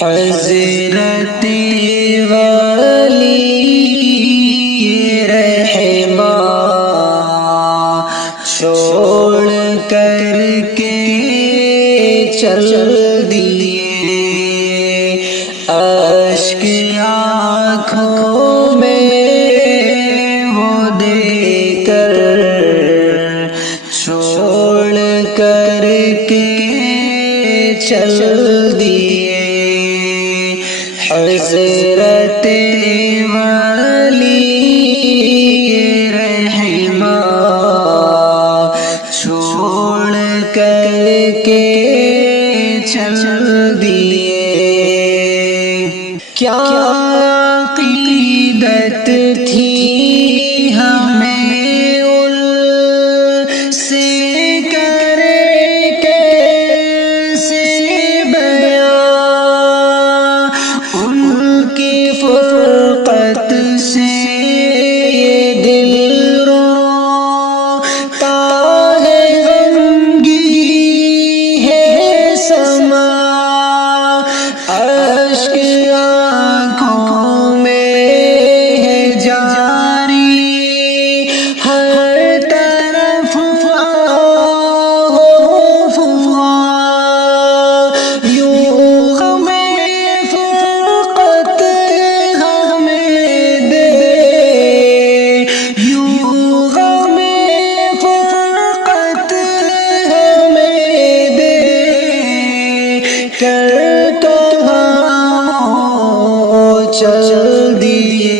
حضرت ولی رحمہ چھوڑ کر کے چل دیے، اشک آنکھوں میں وہ دے کر چھوڑ کر کے چل دیے۔ حضرت ولی رحمہ چھوڑ کر کے چل دیے۔ کیا عقیدت تھی ہمیں ان سے کرے کیسے بیان، ان کی فرقت سے یہ دل روتا ہے، غمگی ہے سما، اشک آنکھوں میں ہے جاری، ہر طرف ہو یوں غم فرقت ہمیں دے، یوں غم فرقت ہمیں دے کر تو چل دیے۔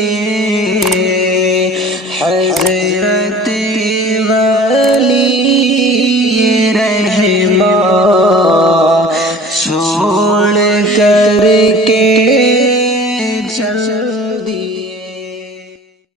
حضرت ولی رحمہ چھوڑ کر کے چل